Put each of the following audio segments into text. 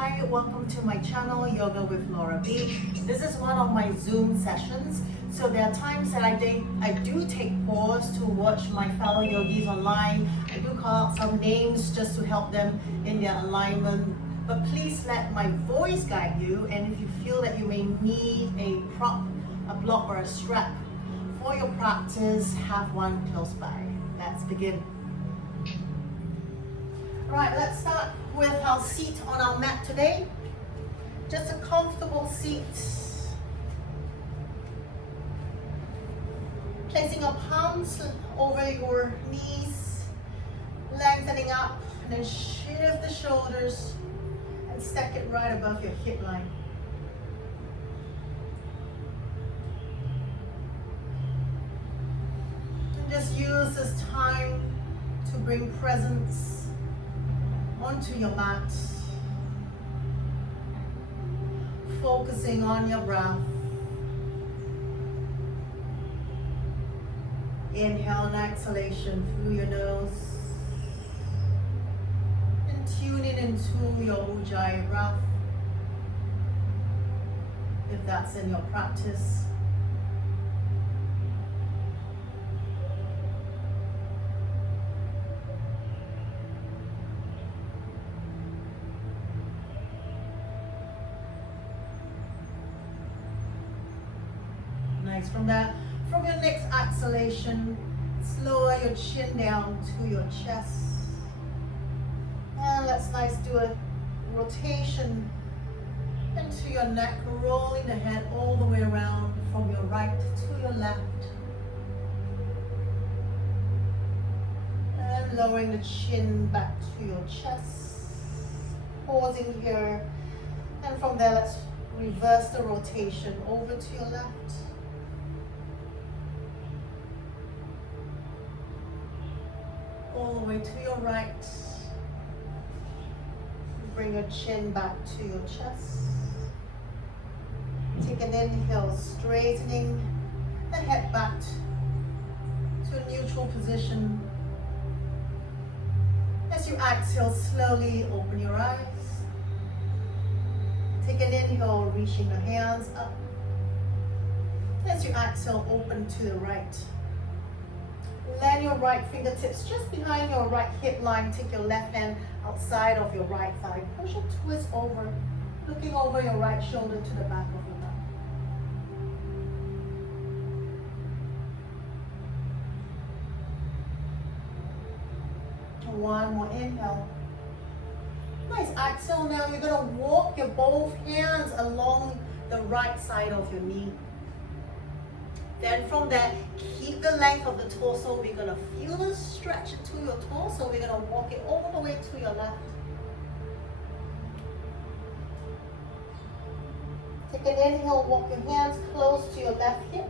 Hi, welcome to my channel, Yoga with Laura B. This is one of my Zoom sessions. So there are times that I do take pause to watch my fellow yogis online. I do call out some names just to help them in their alignment. But please let my voice guide you, and if you feel that you may need a prop, a block or a strap for your practice, have one close by. Let's begin. Right, let's start with our seat on our mat today. Just a comfortable seat. Placing your palms over your knees, lengthening up, and then shift the shoulders and stack it right above your hip line. And just use this time to bring presence onto your mat, focusing on your breath. Inhale and exhalation through your nose, and tuning into your Ujjayi breath, if that's in your practice. Nice. From your next exhalation, lower your chin down to your chest. And let's do a rotation into your neck, rolling the head all the way around from your right to your left. And lowering the chin back to your chest. Pausing here. And from there, let's reverse the rotation over to your left. All the way to your right. Bring your chin back to your chest. Take an inhale, straightening the head back to a neutral position. As you exhale, slowly open your eyes. Take an inhale, reaching the hands up. As you exhale, open to the right. Land your right fingertips just behind your right hip line. Take your left hand outside of your right thigh. Push a twist over, looking over your right shoulder to the back of your mat. One more inhale. Nice. Exhale. Now you're going to walk your both hands along the right side of your knee. Then from there, keep the length of the torso. We're going to feel the stretch into your torso. We're going to walk it all the way to your left. Take an inhale, walk your hands close to your left hip.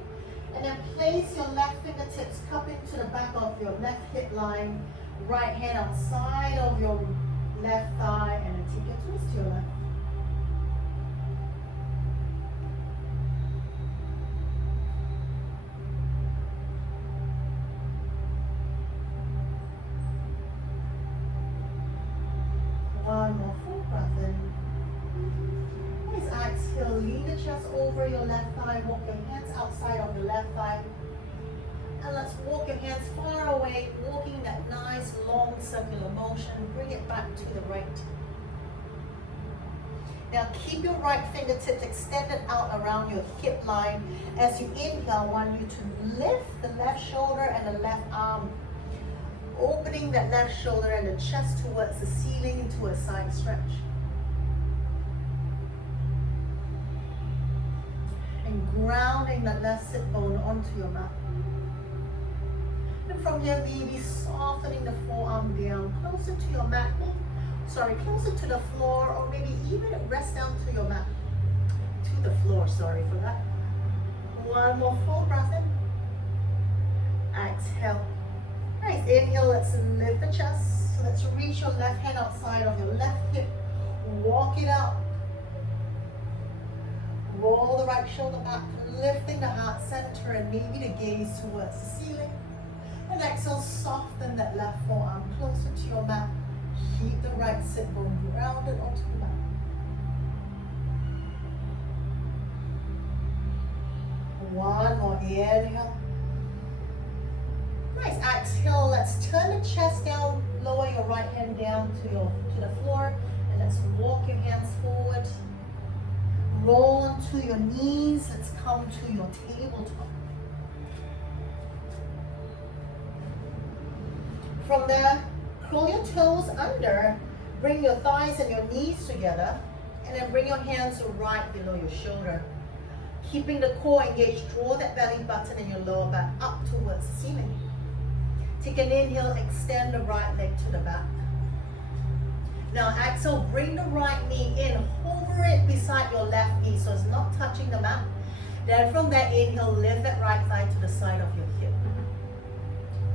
And then place your left fingertips cup into the back of your left hip line. Right hand outside of your left thigh. And then take a twist to your left. One more full breath in. Please exhale, lean the chest over your left thigh, walk your hands outside of your left thigh. And let's walk your hands far away, walking that nice long circular motion. Bring it back to the right. Now keep your right fingertips extended out around your hip line. As you inhale, I want you to lift the left shoulder and the left arm, opening that left shoulder and the chest towards the ceiling into a side stretch. And grounding that left sit bone onto your mat. And from here, maybe softening the forearm down, closer to your mat. Closer to the floor, or maybe even rest down to your mat. To the floor, sorry for that. One more full breath in. Exhale. Nice. Inhale, let's lift the chest. So let's reach your left hand outside of your left hip. Walk it out. Roll the right shoulder back, lifting the heart center and maybe the gaze towards the ceiling. And exhale, soften that left forearm closer to your mat. Keep the right sit bone grounded onto the mat. more, inhale. Nice, exhale, let's turn the chest down, lower your right hand down to the floor, and let's walk your hands forward. Roll onto your knees, let's come to your tabletop. From there, curl your toes under, bring your thighs and your knees together, and then bring your hands right below your shoulder. Keeping the core engaged, draw that belly button and your lower back up towards the ceiling. Take an inhale, extend the right leg to the back. Now exhale, bring the right knee in, hover it beside your left knee so it's not touching the mat. Then from that inhale, lift that right thigh to the side of your hip.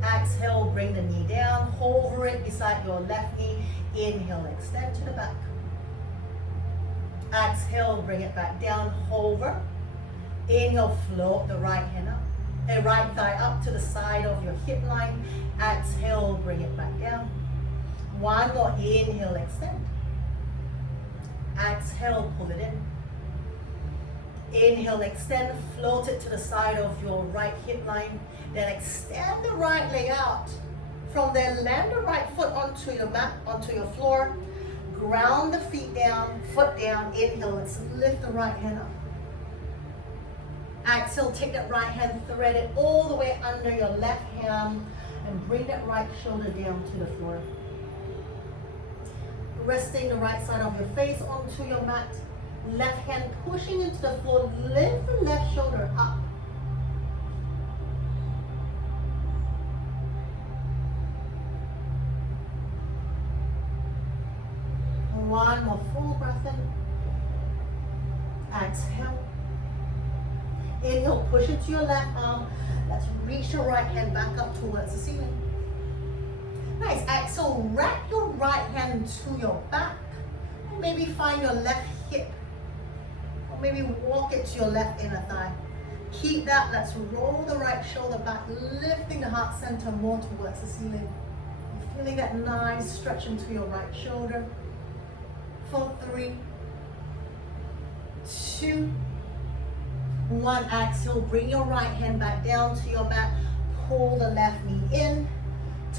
Exhale, bring the knee down, hover it beside your left knee. Inhale, extend to the back. Exhale, bring it back down, hover. Inhale, float the right hand up. And right thigh up to the side of your hip line. Exhale, bring it back down. One more, inhale, extend. Exhale, pull it in. Inhale, extend, float it to the side of your right hip line. Then extend the right leg out. From there, land the right foot onto your mat, onto your floor. Ground the feet down, foot down. Inhale, let's lift the right hand up. Exhale, take that right hand, thread it all the way under your left hand and bring that right shoulder down to the floor. Resting the right side of your face onto your mat. Left hand pushing into the floor, lift the left shoulder up. One more full breath in. Exhale. Inhale, push into your left arm. Let's reach your right hand back up towards the ceiling. Nice. Exhale, wrap your right hand to your back. And maybe find your left hip. Or maybe walk it to your left inner thigh. Keep that. Let's roll the right shoulder back, lifting the heart center more towards the ceiling. Feeling that nice stretch into your right shoulder. For 3, 2, 1. Exhale, bring your right hand back down to your mat. Pull the left knee in.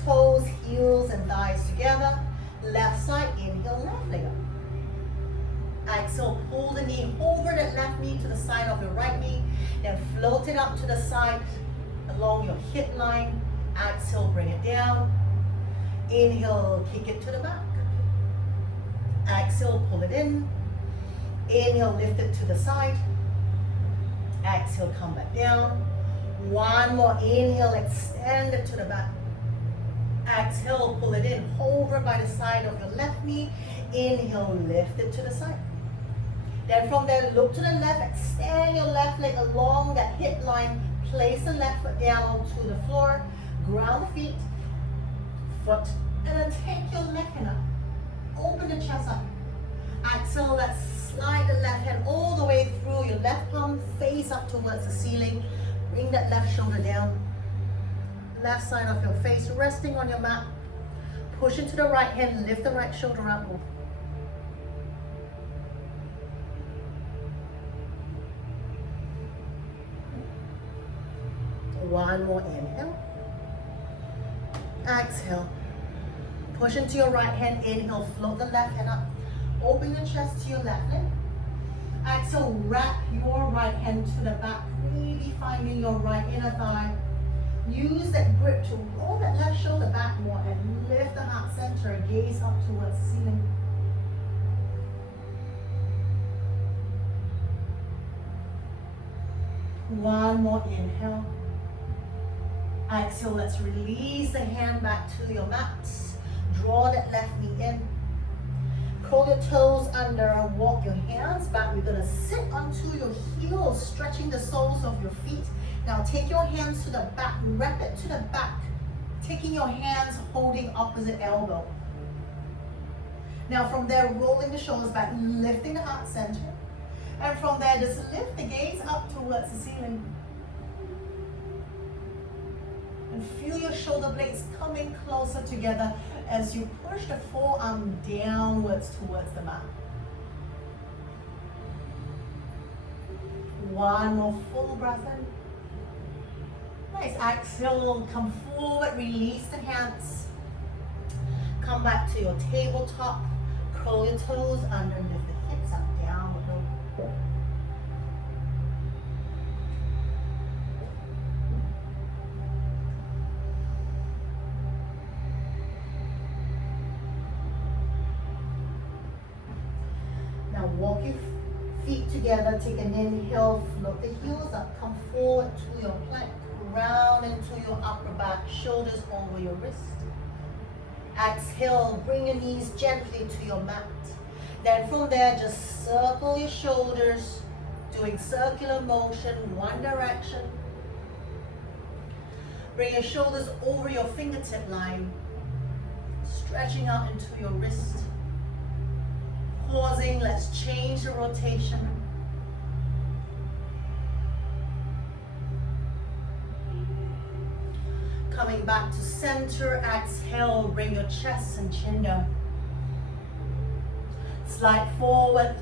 Toes, heels, and thighs together. Left side, inhale, left leg up. Exhale, pull the knee over that left knee to the side of your right knee. Then float it up to the side along your hip line. Exhale, bring it down. Inhale, kick it to the back. Exhale, pull it in. Inhale, lift it to the side. Exhale, come back down. One more, inhale, extend it to the back. Exhale, pull it in, hover by the side of your left knee. Inhale, lift it to the side. Then from there, look to the left, extend your left leg along that hip line. Place the left foot down onto the floor. Ground the feet, foot, and then take your left hand up. Open the chest up. Exhale, let's slide the left hand all the way through your left palm, face up towards the ceiling. Bring that left shoulder down. Left side of your face resting on your mat. Push into the right hand, lift the right shoulder up. One more inhale. Exhale. Push into your right hand, inhale, float the left hand up. Open the chest to your left leg. Exhale, wrap your right hand to the back, really finding your right inner thigh. Use that grip to roll that left shoulder back more and lift the heart center and gaze up towards the ceiling. One more inhale. Exhale, let's release the hand back to your mat. Draw that left knee in. Curl your toes under and walk your hands back. We're going to sit onto your heels, stretching the soles of your feet. Now take your hands to the back, wrap it to the back, taking your hands holding opposite elbow. Now from there, rolling the shoulders back, lifting the heart center. And from there, just lift the gaze up towards the ceiling. And feel your shoulder blades coming closer together as you push the forearm downwards towards the mat. One more full breath in. Nice. Exhale, come forward, release the hands. Come back to your tabletop. Curl your toes under, lift the hips up, down. Now walk your feet together, take an inhale, float the heels up, come forward to your plank, round into your upper back, shoulders over your wrist. Exhale, bring your knees gently to your mat. Then from there, just circle your shoulders, doing circular motion, one direction. Bring your shoulders over your fingertip line, stretching out into your wrist. Pausing, let's change the rotation. Coming back to center, exhale, bring your chest and chin down. Slide forward,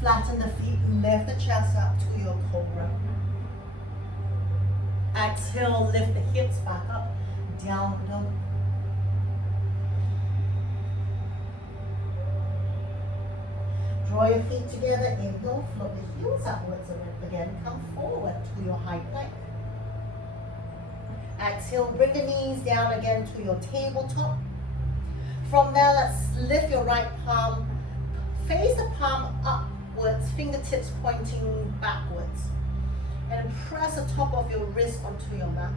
flatten the feet, lift the chest up to your cobra. Exhale, lift the hips back up, down dog. Draw your feet together, inhale, float the heels upwards and lift again. Come forward to your high plank. Exhale, bring the knees down again to your tabletop. From there, let's lift your right palm, face the palm upwards, fingertips pointing backwards. And press the top of your wrist onto your mat.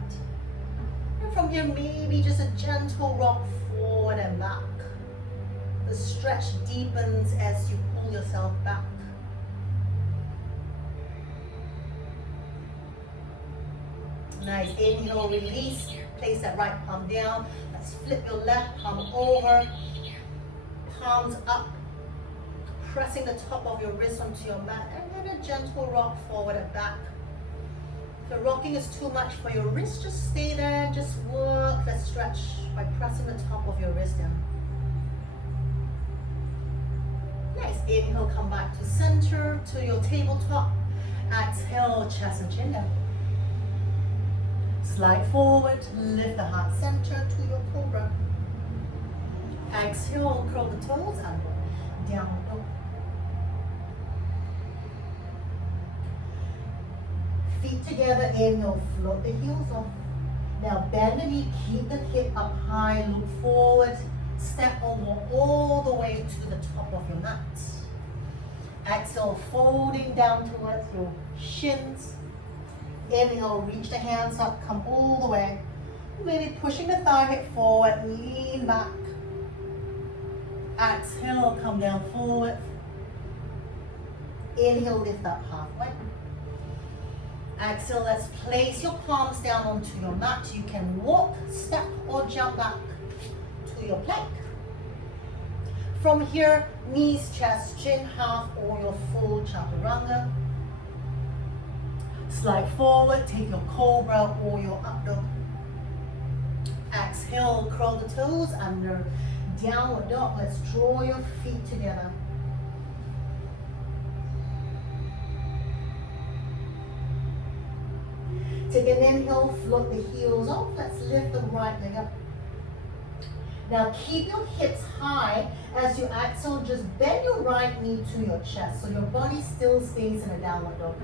And from here, maybe just a gentle rock forward and back. The stretch deepens as you pull yourself back. Nice, inhale, release, place that right palm down. Let's flip your left palm over, palms up, pressing the top of your wrist onto your mat, and then a gentle rock forward and back. If the rocking is too much for your wrist, just stay there, just work the stretch by pressing the top of your wrist down. Nice, inhale, come back to center, to your tabletop. Exhale, chest and chin down. Slide forward, lift the heart center to your cobra. Exhale, curl the toes under, down dog. Feet together, inhale, float the heels off. Now bend the knee, keep the hip up high, look forward, step over all the way to the top of your mat. Exhale, folding down towards your shins. Inhale, reach the hands up, come all the way. Maybe pushing the thigh hip forward, lean back. Exhale, come down forward. Inhale, lift up halfway. Exhale, let's place your palms down onto your mat. You can walk, step, or jump back to your plank. From here, knees, chest, chin, half, or your full chaturanga. Slide forward, take your cobra or your up dog. Exhale, curl the toes under, downward dog. Let's draw your feet together. Take an inhale, float the heels off. Let's lift the right leg up. Now keep your hips high. As you exhale, just bend your right knee to your chest so your body still stays in a downward dog.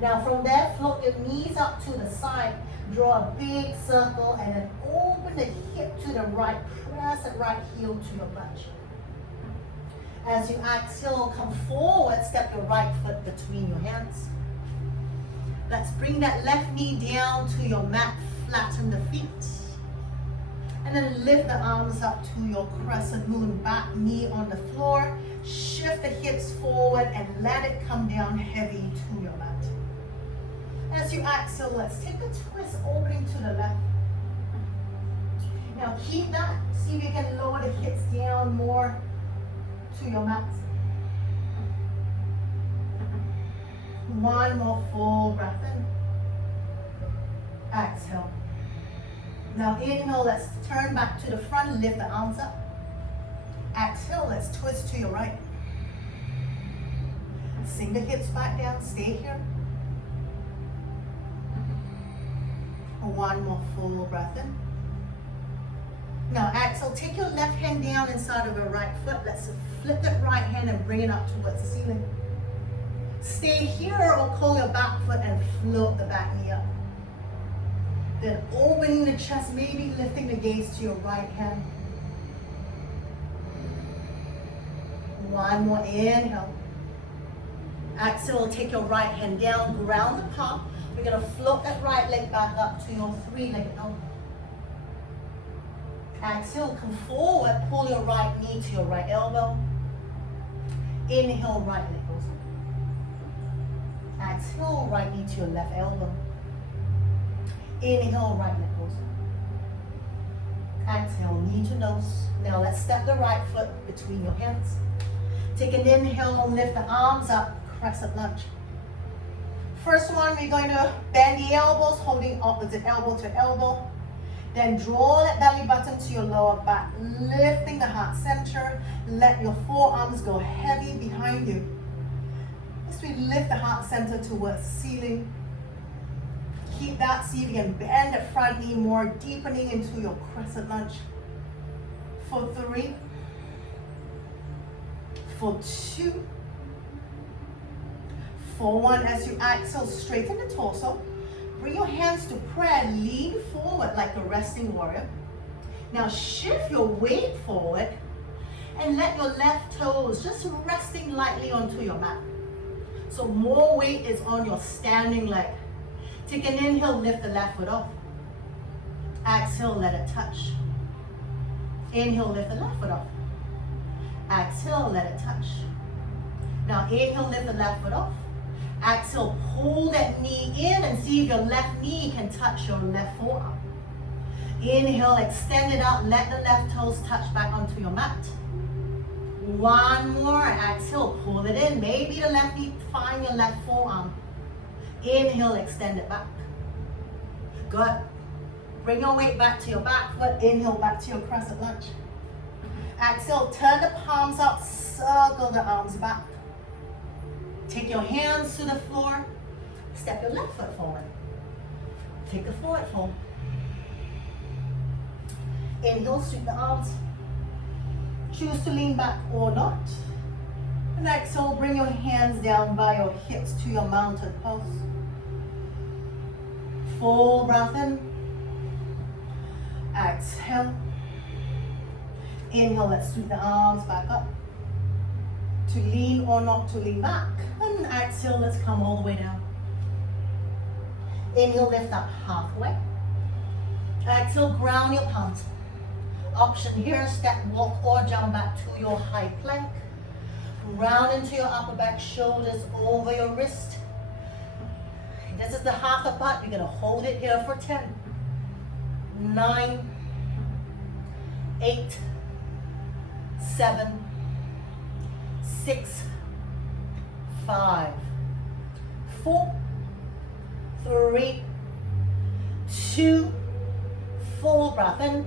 Now from there, float your knees up to the side. Draw a big circle and then open the hip to the right. Press the right heel to your butt. As you exhale, come forward, step your right foot between your hands. Let's bring that left knee down to your mat, flatten the feet. And then lift the arms up to your crescent moon, back knee on the floor. Shift the hips forward and let it come down heavy to your mat. As you exhale, let's take a twist, opening to the left. Now keep that. See if you can lower the hips down more to your mat. One more full breath in. Exhale. Now inhale, let's turn back to the front, lift the arms up. Exhale, let's twist to your right. Sink the hips back down, stay here. One more full breath in. Now exhale, take your left hand down inside of your right foot. Let's flip that right hand and bring it up towards the ceiling. Stay here or curl your back foot and float the back knee up. Then opening the chest, maybe lifting the gaze to your right hand. One more inhale. Exhale, take your right hand down, ground the palm. We're going to float that right leg back up to your three-legged elbow. Exhale, come forward, pull your right knee to your right elbow. Inhale, right leg goes up. Exhale, right knee to your left elbow. Inhale, right leg goes up. Exhale, knee to nose. Now let's step the right foot between your hands. Take an inhale, lift the arms up, crescent lunge. First one, we're going to bend the elbows, holding opposite elbow to elbow. Then draw that belly button to your lower back, lifting the heart center. Let your forearms go heavy behind you. As we lift the heart center towards the ceiling, keep that seating and bend the front knee more, deepening into your crescent lunge. For 3, for 2, for 1. As you exhale, straighten the torso. Bring your hands to prayer, lean forward like a resting warrior. Now shift your weight forward and let your left toes just resting lightly onto your mat. So more weight is on your standing leg. Take an inhale, lift the left foot off. Exhale, let it touch. Inhale, lift the left foot off. Exhale, let it touch. Now inhale, lift the left foot off. Exhale, pull that knee in and see if your left knee can touch your left forearm. Inhale, extend it out, let the left toes touch back onto your mat. One more, exhale, pull it in. Maybe the left knee find your left forearm. Inhale, extend it back. Good. Bring your weight back to your back foot. Inhale, back to your crescent lunge. Exhale, turn the palms out, circle the arms back. Take your hands to the floor. Step your left foot forward. Take a forward fold. Inhale, sweep the arms. Choose to lean back or not. And exhale, bring your hands down by your hips to your mounted pose. Full breath in. Exhale. Inhale, let's sweep the arms back up. To lean or not to lean back. And exhale, let's come all the way down. Inhale, lift up halfway. Exhale, ground your palms. Option here, step, walk or jump back to your high plank. Round into your upper back, shoulders over your wrist. This is the half a part. You're going to hold it here for 10, 9, 8, 7, 6, 5, 4, 3, 2, full breath in.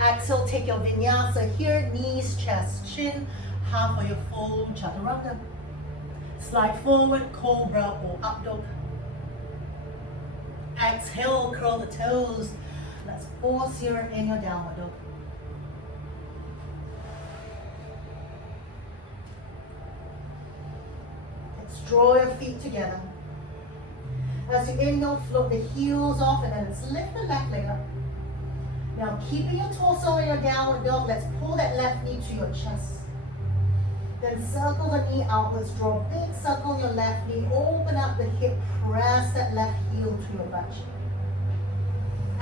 Exhale, take your vinyasa here, knees, chest, chin, half of your full chaturanga. Slide forward, cobra or up dog. Exhale, curl the toes. Let's pause here in your downward dog. Let's draw your feet together. As you inhale, float the heels off and then let's lift the left leg up. Now keeping your torso in your downward dog, let's pull that left knee to your chest. Then circle the knee outwards, draw a big circle on your left knee, open up the hip, press that left heel to your butt cheek.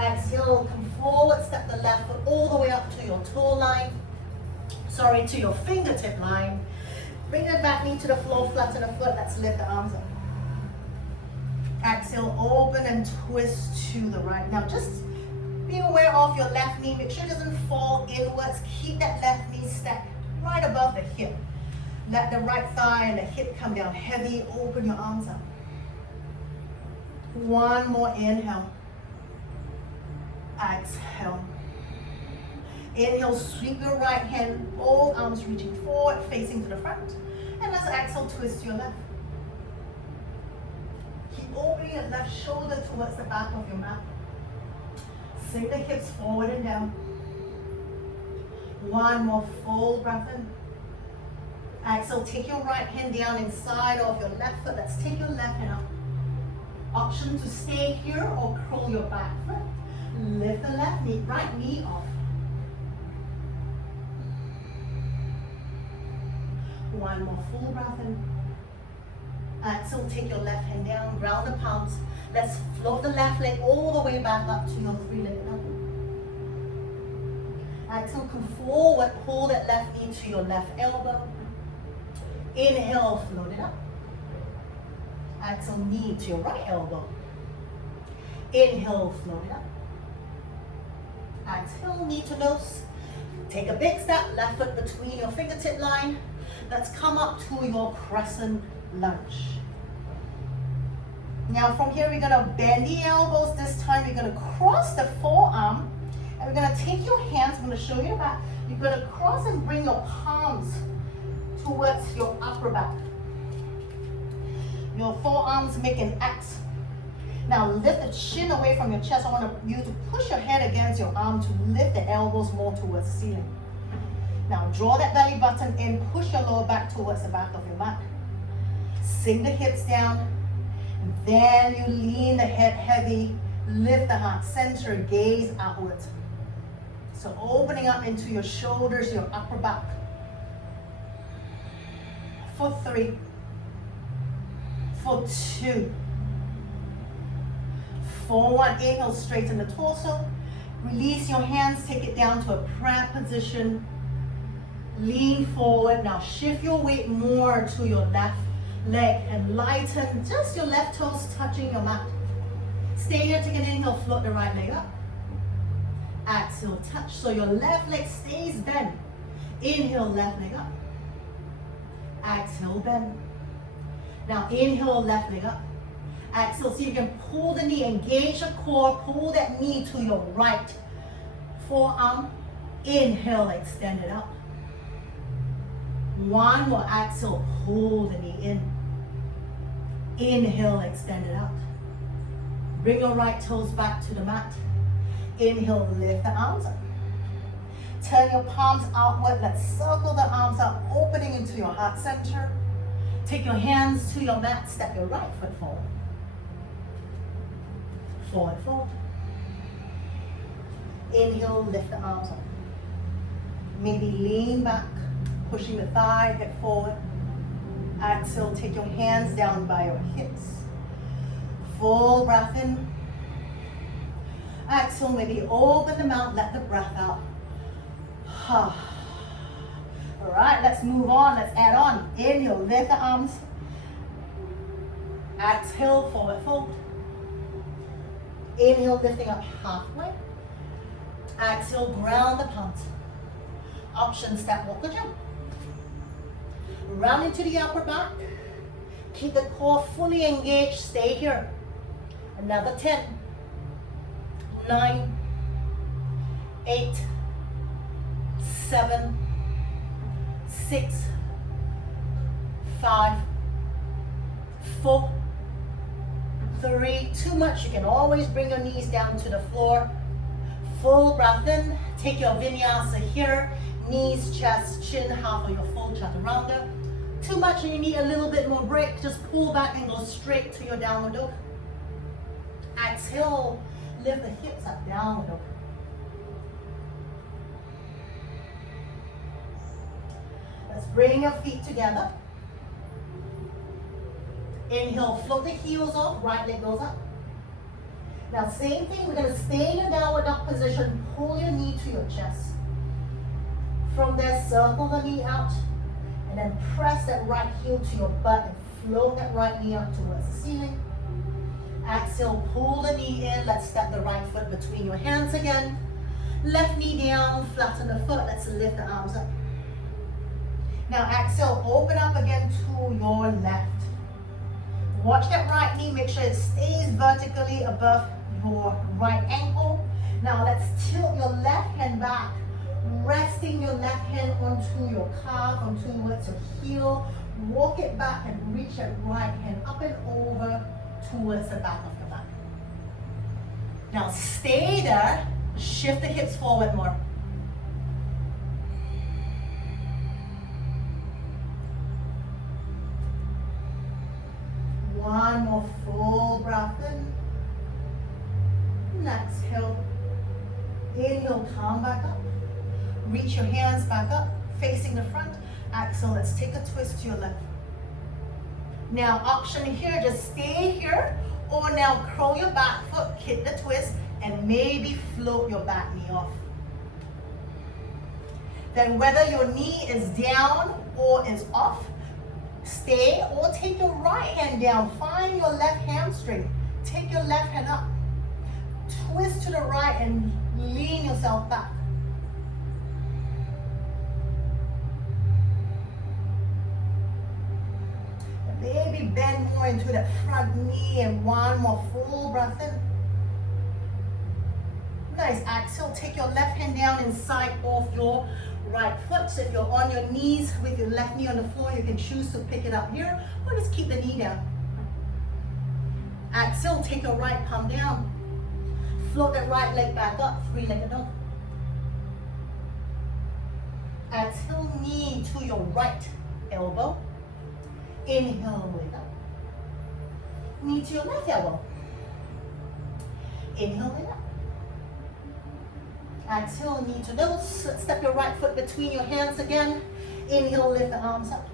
Exhale, come forward, step the left foot all the way up to your toe line. To your fingertip line. Bring that back knee to the floor, flatten the foot, let's lift the arms up. Exhale, open and twist to the right. Now just be aware of your left knee, make sure it doesn't fall inwards. Keep that left knee stacked right above the hip. Let the right thigh and the hip come down heavy, open your arms up. One more inhale. Exhale. Inhale, sweep your right hand, both arms reaching forward, facing to the front. And let's exhale, twist to your left. Keep opening your left shoulder towards the back of your mat. Sink the hips forward and down. One more full breath in. Exhale, take your right hand down inside of your left foot. Let's take your left hand up. Option to stay here or curl your back foot. Lift the left knee, right knee off. One more full breath in. Exhale, take your left hand down, ground the palms. Let's float the left leg all the way back up to your three-legged elbow. Exhale, come forward, pull that left knee to your left elbow. Inhale, float it up. Exhale, knee to your right elbow. Inhale, float it up. Exhale, knee to nose. Take a big step, left foot between your fingertip line. Let's come up to your crescent lunge. Now from here, we're gonna bend the elbows. This time, we're gonna cross the forearm. And we're gonna take your hands, I'm gonna show you that. You're gonna cross and bring your palms towards your upper back. Your forearms make an X. Now lift the chin away from your chest. I want you to push your head against your arm to lift the elbows more towards the ceiling. Now draw that belly button in, push your lower back towards the back of your mat. Sink the hips down. And then you lean the head heavy, lift the heart center, gaze outwards. So opening up into your shoulders, your upper back. For 3, for 2, for 1. Inhale, straighten the torso. Release your hands, take it down to a prayer position. Lean forward. Now shift your weight more to your left leg and lighten just your left toes touching your mat. Stay here, take an inhale, float the right leg up. Exhale, touch so your left leg stays bent. Inhale, left leg up. Exhale, bend. Now inhale, left leg up. Exhale, so you can pull the knee, engage the core, pull that knee to your right forearm. Inhale, extend it out. One more, exhale, pull the knee in. Inhale, extend it out. Bring your right toes back to the mat. Inhale, lift the arms up. Turn your palms outward. Let's circle the arms out, opening into your heart center. Take your hands to your mat. Step your right foot forward. Forward fold. Inhale, lift the arms up. Maybe lean back, pushing the thigh, hip forward. Exhale, take your hands down by your hips. Full breath in. Exhale, maybe open the mouth, let the breath out. All right, let's move on, let's add on. Inhale, lift the arms. Exhale, forward fold. Inhale, lifting up halfway. Exhale, ground the palms. Option, step, walk or jump. Round into the upper back. Keep the core fully engaged, stay here. Another 10, 9, 8, 7, 6, 5, 4, 3, too much. You can always bring your knees down to the floor. Full breath in, take your vinyasa here. Knees, chest, chin, half of your full chaturanga. Too much and you need a little bit more break. Just pull back and go straight to your downward dog. Exhale, lift the hips up, downward dog. Let's bring your feet together. Inhale, float the heels off, right leg goes up. Now same thing, we're going to stay in your downward dog position, pull your knee to your chest. From there, circle the knee out, and then press that right heel to your butt and float that right knee up towards the ceiling. Exhale, pull the knee in. Let's step the right foot between your hands again. Left knee down, flatten the foot. Let's lift the arms up. Now exhale, open up again to your left. Watch that right knee, make sure it stays vertically above your right ankle. Now let's tilt your left hand back, resting your left hand onto your calf, onto towards your heel. Walk it back and reach that right hand up and over towards the back of your back. Now stay there. Shift the hips forward more. One more full breath in. And exhale. Inhale, come back up. Reach your hands back up, facing the front. Exhale, let's take a twist to your left. Now, option here, just stay here, or now curl your back foot, hit the twist, and maybe float your back knee off. Then whether your knee is down or is off, stay or take your right hand down. Find your left hamstring. Take your left hand up. Twist to the right and lean yourself back. And maybe bend more into that front knee and one more full breath in. Nice. Exhale, take your left hand down inside of your right foot. So if you're on your knees with your left knee on the floor, you can choose to pick it up here or just keep the knee down. Exhale, take your right palm down. Float that right leg back up, three-legged dog. Exhale, knee to your right elbow. Inhale, wake up. Knee to your left elbow. Inhale, wake up. Exhale, knee to nose. Step your right foot between your hands again. Inhale, lift the arms up.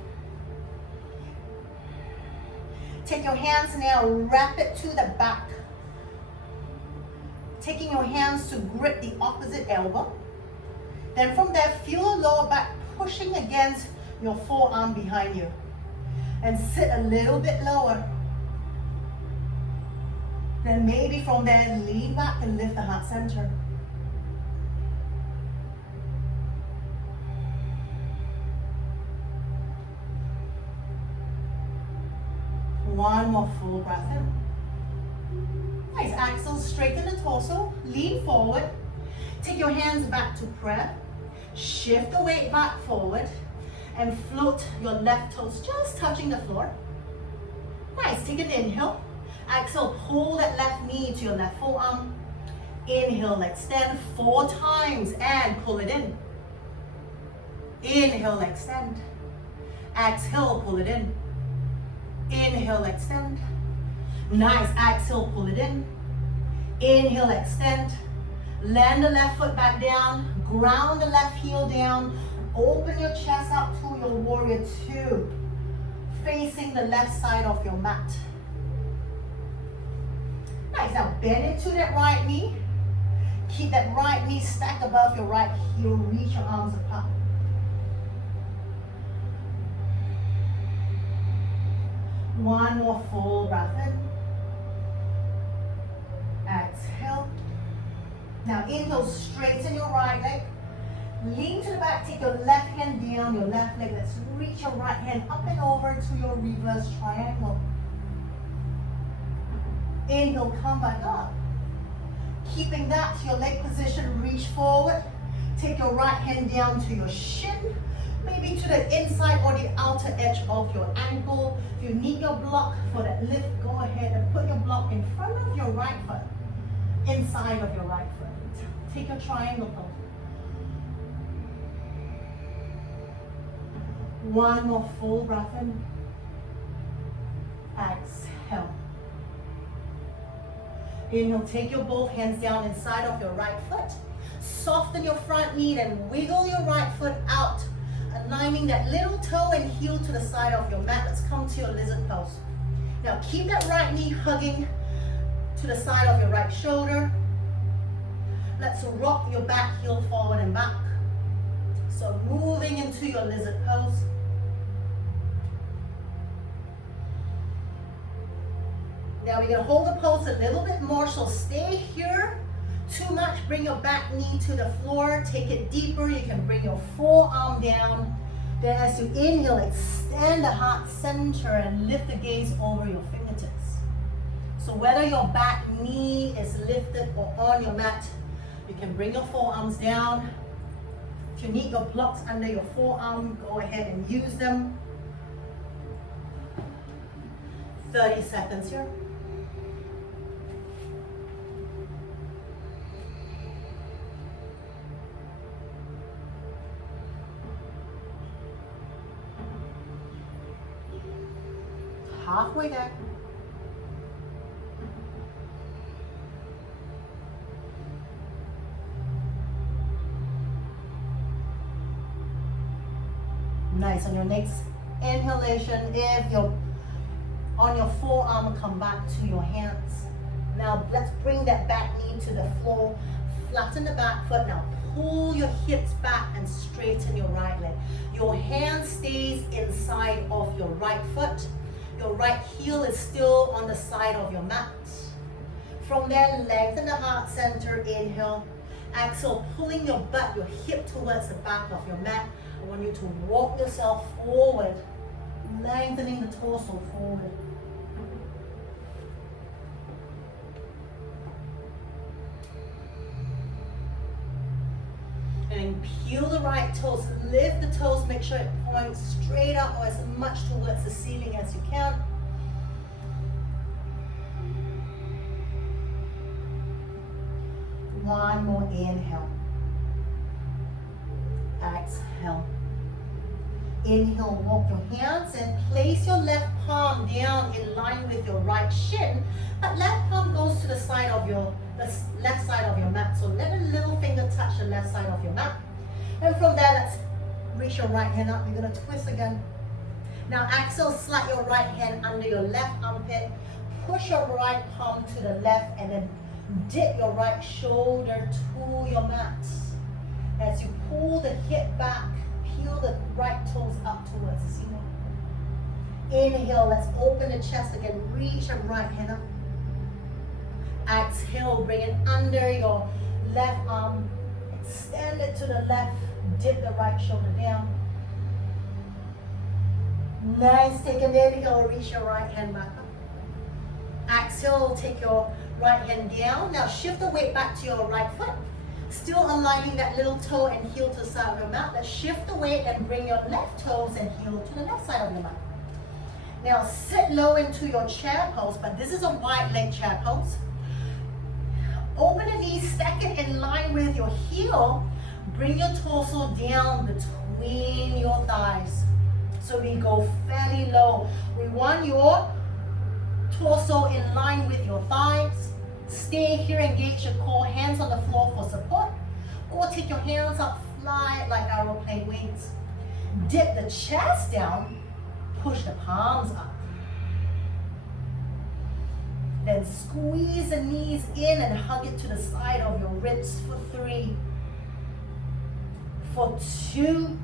Take your hands now, wrap it to the back. Taking your hands to grip the opposite elbow. Then from there, feel your lower back pushing against your forearm behind you. And sit a little bit lower. Then maybe from there, lean back and lift the heart center. One more full breath in. Nice. Exhale, straighten the torso, lean forward. Take your hands back to prayer. Shift the weight back forward and float your left toes just touching the floor. Nice. Take an inhale. Exhale, pull that left knee to your left forearm. Inhale, extend 4 times and pull it in. Inhale, extend. Exhale, pull it in. Inhale, extend. Nice. Exhale, pull it in. Inhale, extend. Land the left foot back down. Ground the left heel down. Open your chest up to your warrior 2. Facing the left side of your mat. Nice. Now bend into that right knee. Keep that right knee stacked above your right heel. Reach your arms apart. One more full breath in. Exhale. Now inhale, straighten your right leg. Lean to the back, take your left hand down, your left leg. Let's reach your right hand up and over to your reverse triangle. Inhale, come back up. Keeping that to your leg position, reach forward. Take your right hand down to your shin. Maybe to the inside or the outer edge of your ankle. If you need your block for that lift, go ahead and put your block in front of your right foot, inside of your right foot. Take your triangle pose. One more full breath in. Exhale. Inhale, take your both hands down inside of your right foot. Soften your front knee and wiggle your right foot out. Aligning that little toe and heel to the side of your mat. Let's come to your lizard pose. Now keep that right knee hugging to the side of your right shoulder. Let's rock your back heel forward and back. So moving into your lizard pose. Now we're going to hold the pose a little bit more, so stay here. Too much, bring your back knee to the floor. Take it deeper. You can bring your forearm down. Then as you inhale, extend the heart center and lift the gaze over your fingertips. So whether your back knee is lifted or on your mat, you can bring your forearms down. If you need your blocks under your forearm, go ahead and use them. 30 seconds here. Halfway there. Nice. On your next inhalation, if you're on your forearm, come back to your hands. Now let's bring that back knee to the floor. Flatten the back foot. Now pull your hips back and straighten your right leg. Your hand stays inside of your right foot. Your right heel is still on the side of your mat. From there, lengthen the heart center. Inhale. Exhale, pulling your butt, your hip towards the back of your mat. I want you to walk yourself forward, lengthening the torso forward. And then peel the right toes, lift the toes, make sure it points straight up or as much towards the ceiling as you can. One more inhale. Exhale. Inhale, walk your hands and place your left palm down in line with your right shin. But left palm goes to the side of the left side of your mat. So let the little finger touch the left side of your mat. And from there, let's reach your right hand up. You're going to twist again. Now exhale, slide your right hand under your left armpit. Push your right palm to the left and then dip your right shoulder to your mat. As you pull the hip back, peel the right toes up towards the ceiling. Inhale, let's open the chest again. Reach your right hand up. Exhale, bring it under your left arm. Extend it to the left. Dip the right shoulder down. Nice. Take an inhale, reach your right hand back up. Exhale, take your right hand down. Now shift the weight back to your right foot. Still aligning that little toe and heel to the side of your mat. Let's shift the weight and bring your left toes and heel to the left side of your mat. Now sit low into your chair pose, but this is a wide leg chair pose. Open the knees, stack it in line with your heel. Bring your torso down between your thighs. So we go fairly low. We want your torso in line with your thighs. Stay here, engage your core, hands on the floor for support. Or take your hands up, fly like aeroplane wings. Dip the chest down, push the palms up. Then squeeze the knees in and hug it to the side of your ribs for 3. For 2.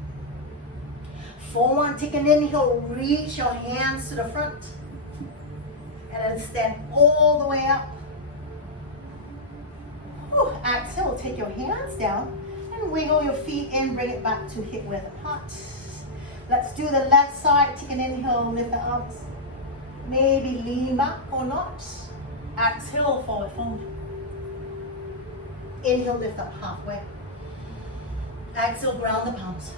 For 1, take an inhale, reach your hands to the front. And then stand all the way up. Exhale, take your hands down and wiggle your feet in, bring it back to hip width apart. Let's do the left side. Take an inhale, lift the arms. Maybe lean back or not. Exhale, forward fold. Inhale, lift up halfway. Exhale, ground the palms.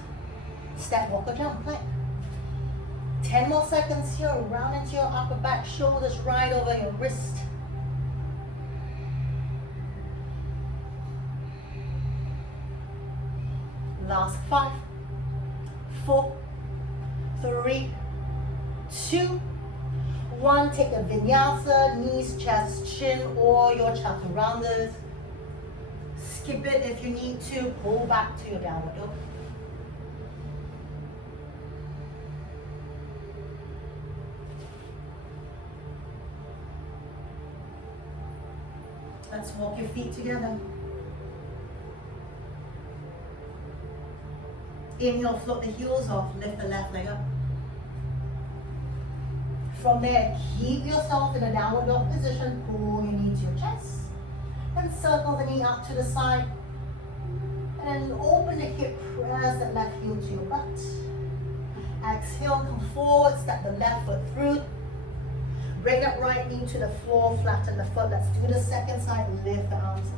Step, walk, or jump, plank. 10 more seconds here. Round into your upper back, shoulders right over your wrist. Last 5, 4, 3, 2, 1. Take a Vinyasa, knees, chest, chin, or your chaturangas. Skip it if you need to. Pull back to your downward dog. Let's walk your feet together. Inhale, float the heels off, lift the left leg up. From there, keep yourself in a downward dog position, pull your knee to your chest, and circle the knee up to the side. And then open the hip, press the left heel to your butt. Exhale, come forward, step the left foot through. Bring that right knee to the floor, flatten the foot. Let's do the second side, lift the arms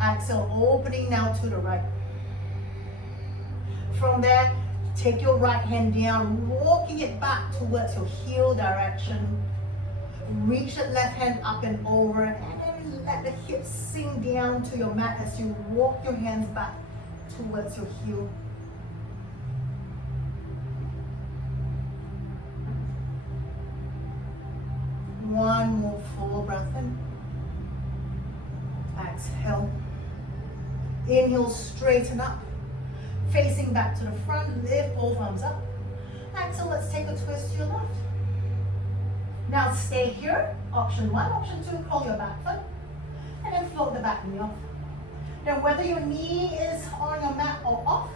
up. Exhale, opening now to the right. From there, take your right hand down, walking it back towards your heel direction. Reach that left hand up and over, and then let the hips sink down to your mat as you walk your hands back towards your heel. One more full breath in. Exhale. Inhale, straighten up. Facing back to the front, lift both arms up. Exhale, let's take a twist to your left. Now stay here. Option one. Option two, curl your back foot. And then float the back knee off. Now whether your knee is on your mat or off,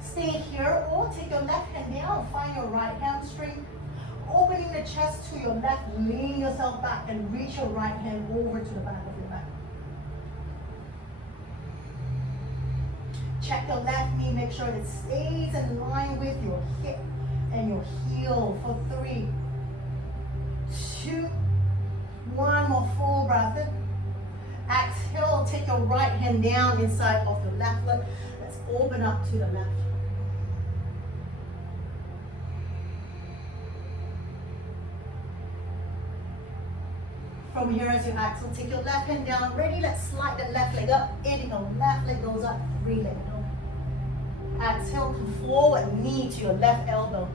stay here or take your left hand down, find your right hamstring. Opening the chest to your left, lean yourself back and reach your right hand over to the back of your back. Check your left knee, make sure it stays in line with your hip and your heel for 3, 2, 1 more full breath in. Exhale, take your right hand down inside of your left leg. Let's open up to the left. From here, as you exhale, take your left hand down. Ready? Let's slide the left leg up. Inhale, left leg goes up. 3 leg down. Exhale, to forward knee to your left elbow.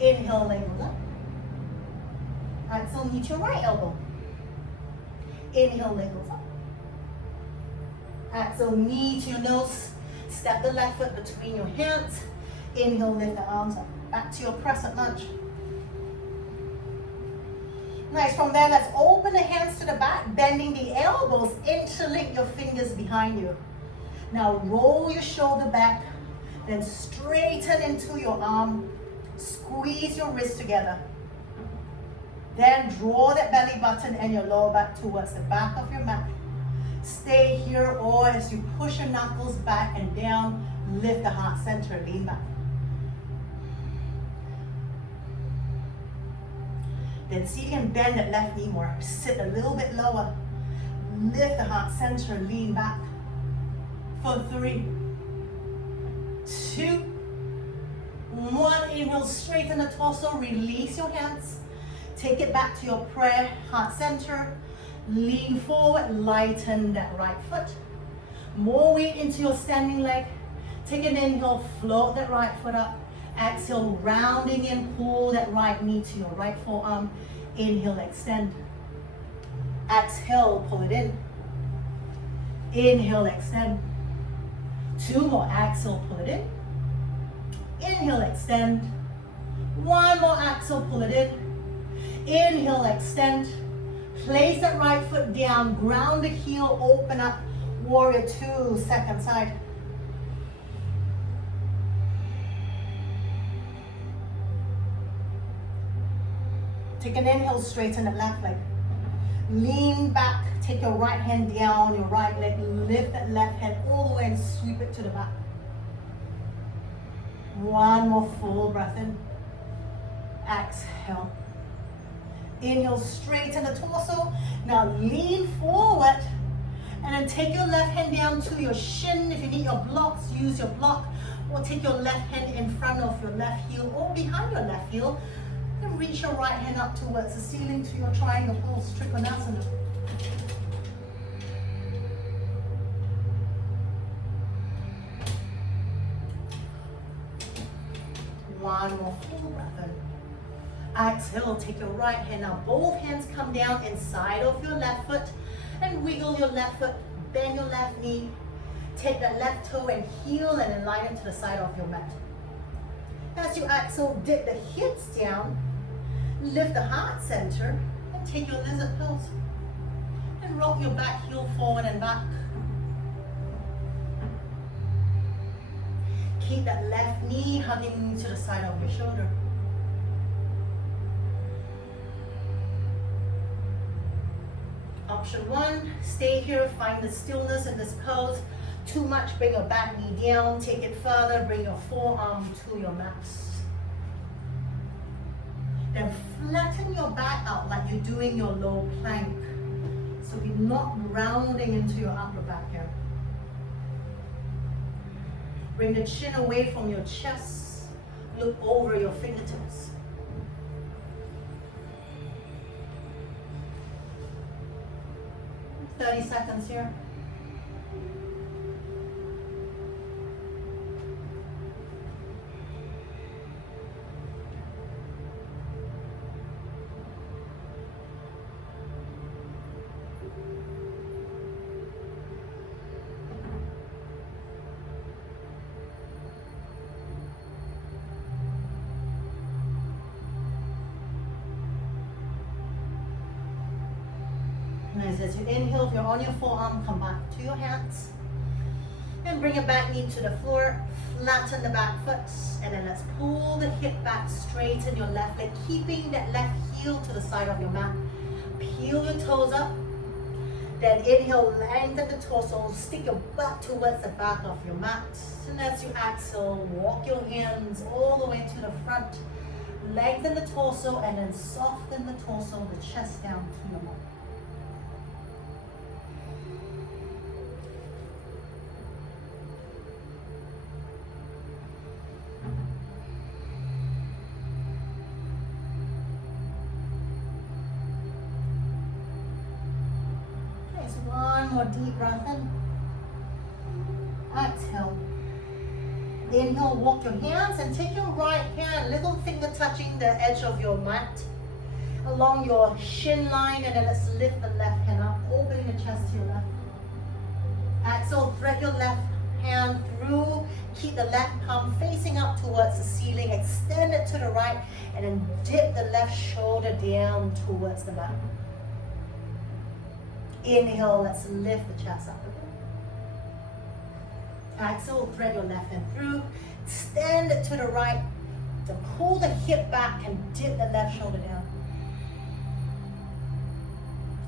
Inhale, leg goes up. Exhale, knee to your right elbow. Inhale, leg goes up. Exhale, knee to your nose. Step the left foot between your hands. Inhale, lift the arms up. Back to your press at lunge. Nice. From there, let's open the hands to the back, bending the elbows, interlink your fingers behind you. Now roll your shoulder back, then straighten into your arm. Squeeze your wrist together. Then draw that belly button and your lower back towards the back of your mat. Stay here, or as you push your knuckles back and down, lift the heart center, lean back. Then see if you can bend that left knee more. Sit a little bit lower. Lift the heart center, lean back. For 3, 2, 1. Inhale, straighten the torso, release your hands. Take it back to your prayer, heart center. Lean forward, lighten that right foot. More weight into your standing leg. Take an inhale, float that right foot up. Exhale, rounding in, pull that right knee to your right forearm. Inhale, extend. Exhale, pull it in. Inhale, extend. 2 more, exhale, pull it in. Inhale, extend. 1 more, exhale, pull it in. Inhale, extend. Place that right foot down, ground the heel, open up. Warrior 2, second side. Take an inhale, straighten the left leg. Lean back, take your right hand down, your right leg, lift that left hand all the way and sweep it to the back. 1 more full breath in. Exhale. Inhale, straighten the torso. Now lean forward and then take your left hand down to your shin. If you need your blocks, use your block. Or take your left hand in front of your left heel or behind your left heel. And reach your right hand up towards the ceiling to your triangle pose, Trikonasana. One more full breath in. Exhale, take your right hand. Now both hands come down inside of your left foot and wiggle your left foot, bend your left knee. Take that left toe and heel and then line it to the side of your mat. As you exhale, dip the hips down, lift the heart center, and take your lizard pose. And rock your back heel forward and back. Keep that left knee hugging to the side of your shoulder. Option 1, stay here, find the stillness in this pose. Too much, bring your back knee down, take it further, bring your forearm to your mat. Then flatten your back out like you're doing your low plank. So you're not rounding into your upper back here. Bring the chin away from your chest. Look over your fingertips. "30 seconds here. Nice. As you inhale, if you're on your forearm, come back to your hands. And bring your back knee to the floor. Flatten the back foot. And then let's pull the hip back, straighten your left leg, keeping that left heel to the side of your mat. Peel your toes up. Then inhale, lengthen the torso, stick your butt towards the back of your mat. And as you exhale, walk your hands all the way to the front. Lengthen the torso and then soften the torso, the chest down to your mat. One more deep breath in. Exhale. Inhale, walk your hands and take your right hand, little finger touching the edge of your mat, along your shin line, and then let's lift the left hand up, opening the chest to your left. Exhale, thread your left hand through, keep the left palm facing up towards the ceiling, extend it to the right, and then dip the left shoulder down towards the mat. Inhale, let's lift the chest up again. Exhale, thread your left hand through, extend it to the right, to pull the hip back and dip the left shoulder down.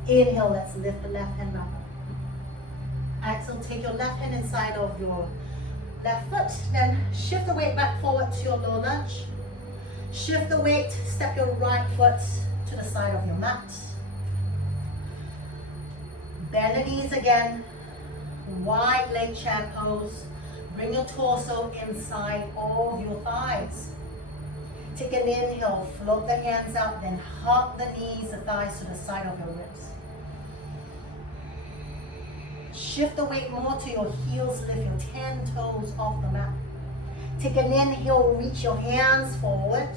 Inhale, let's lift the left hand back up. Exhale, take your left hand inside of your left foot, then shift the weight back forward to your low lunge. Shift the weight, step your right foot to the side of your mat. Bend the knees again, wide leg chair pose. Bring your torso inside of your thighs. Take an inhale, float the hands out, then hug the knees, the thighs to the side of your ribs. Shift the weight more to your heels, lift your 10 toes off the mat. Take an inhale, reach your hands forward.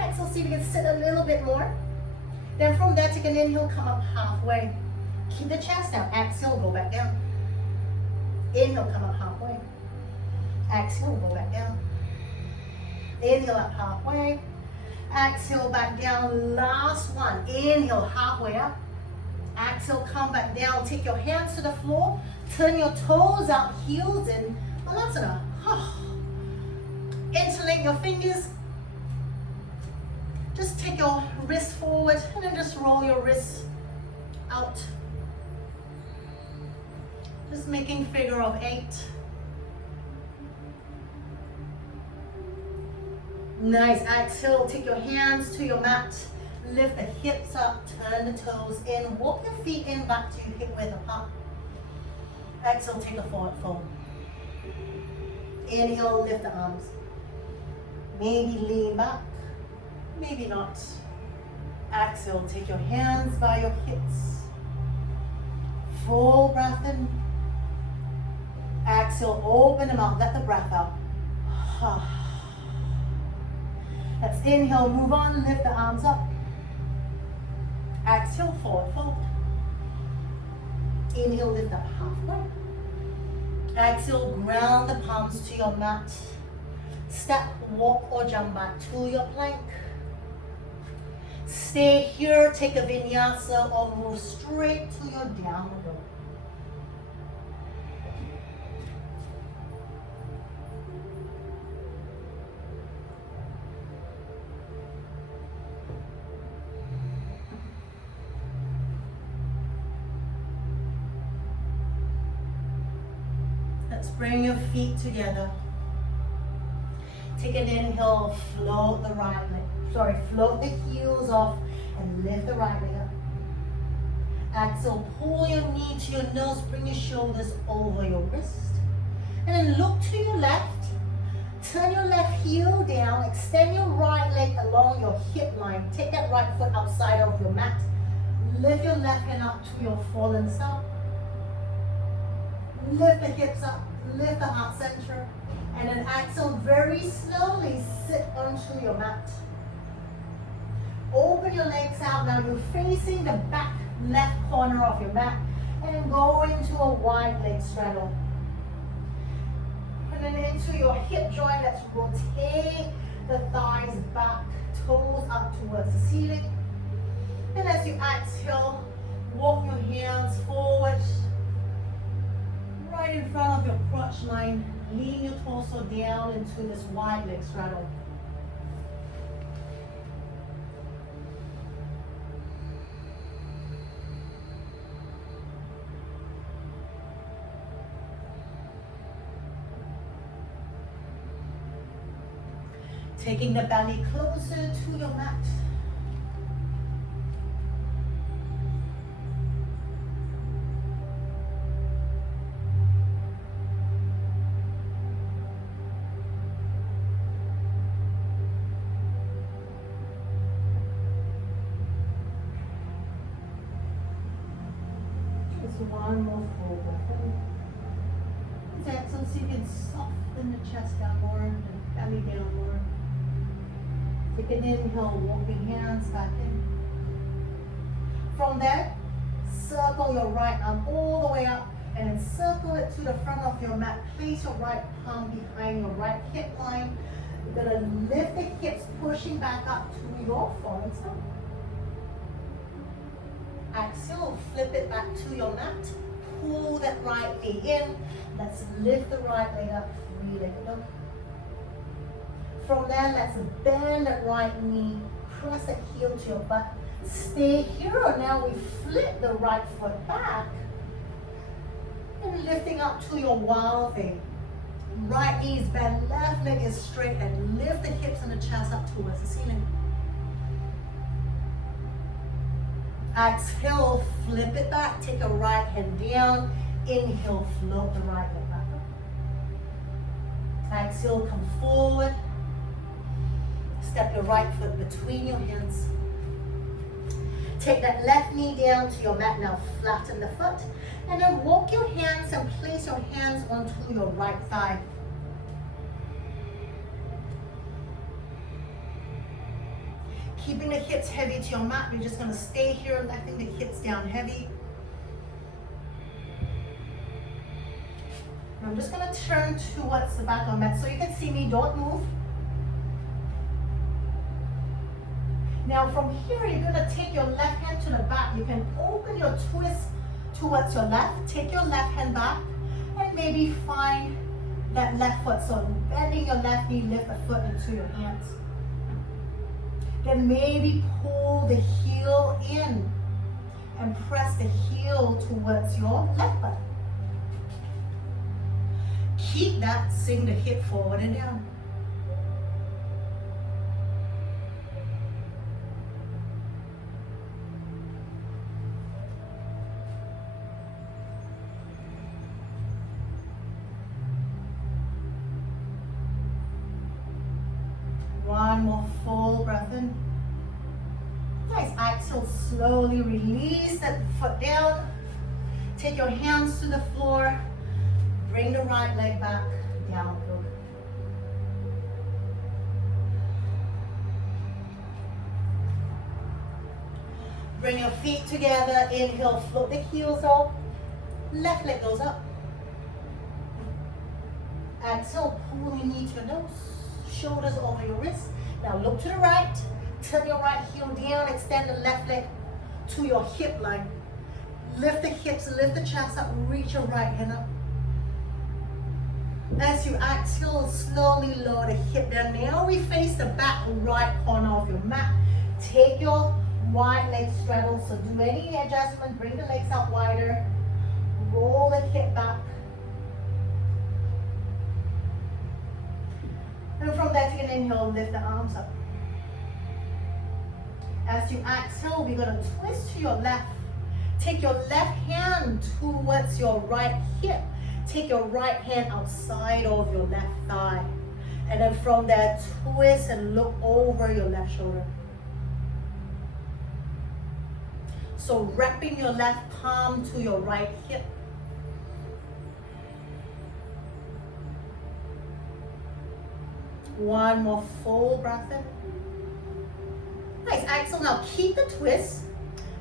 Exhale, see if you can sit a little bit more. Then from there, take an inhale, come up halfway. Keep the chest down. Exhale, go back down. Inhale, come up halfway. Exhale, go back down. Inhale up halfway. Exhale, back down. Last one. Inhale, halfway up. Exhale, come back down. Take your hands to the floor. Turn your toes out, heels in. Vinyasa. Interlink your fingers. Just take your wrist forward and then just roll your wrists out. Just making figure of 8. Nice. Exhale, take your hands to your mat. Lift the hips up, turn the toes in. Walk your feet in back to hip width apart. Exhale, take a forward fold. Inhale, lift the arms. Maybe lean back, maybe not. Exhale, take your hands by your hips. Full breath in. Exhale, open them out, let the breath out. Let's inhale, move on, lift the arms up. Exhale, forward fold. Inhale, lift up halfway. Exhale, ground the palms to your mat. Step, walk or jump back to your plank. Stay here, take a vinyasa or move straight to your downward dog. Let's bring your feet together. Take an inhale, float the right leg. Float the heels off and lift the right leg up. Exhale, pull your knee to your nose, bring your shoulders over your wrist. And then look to your left. Turn your left heel down, extend your right leg along your hip line. Take that right foot outside of your mat. Lift your left hand up to your fallen side. Lift the hips up, lift the heart center. And then exhale, very slowly sit onto your mat. Open your legs out. Now you're facing the back left corner of your mat. And then go into a wide leg straddle. And then into your hip joint, let's rotate the thighs back, toes up towards the ceiling. And as you exhale, Walk your hands forward, right in front of your crotch line. Lean your torso down into this wide leg straddle. Taking the belly closer to your mat. Just one more full breath in. Exhale so you can soften the chest down more and belly down more. Take an inhale, walk your hands back in. From there, circle your right arm all the way up and then circle it to the front of your mat. Place your right palm behind your right hip line. You're going to lift the hips, pushing back up to your fallen side. Exhale, flip it back to your mat. Pull that right knee in. Let's lift the right leg up, three-legged dog. From there, let's bend that right knee, press the heel to your butt. Stay here. Now we flip the right foot back and lifting up to your wild thing. Right knee is bent, left leg is straight, and lift the hips and the chest up towards the ceiling. Exhale, flip it back, take your right hand down. Inhale, float the right leg back up. Exhale, come forward. Step your right foot between your hands. Take that left knee down to your mat. Now flatten the foot. And then walk your hands and place your hands onto your right thigh. Keeping the hips heavy to your mat. You're just going to stay here, letting the hips down heavy. And I'm just going to turn towards the back of the mat so you can see me. Don't move. Now from here, you're going to take your left hand to the back. You can open your twist towards your left. Take your left hand back and maybe find that left foot. So bending your left knee, lift the foot into your hands. Then maybe pull the heel in and press the heel towards your left butt. Keep that, sink the hip forward and down. One more full breath in. Nice. Exhale, slowly release that foot down. Take your hands to the floor. Bring the right leg back, down dog. Bring your feet together. Inhale, float the heels up. Left leg goes up. Exhale, pull your knee to your nose. Shoulders over your wrists. Now look to the right. Turn your right heel down. Extend the left leg to your hip line. Lift the hips, lift the chest up. Reach your right hand up. As you exhale, slowly lower the hip down. Now we face the back right corner of your mat. Take your wide leg straddle. So do any adjustment. Bring the legs out wider. Roll the hip back. And from there, take an inhale, lift the arms up. As you exhale, we're going to twist to your left. Take your left hand towards your right hip. Take your right hand outside of your left thigh. And then from there, twist and look over your left shoulder. So wrapping your left palm to your right hip. One more full breath in. Nice. Exhale. Now keep the twist.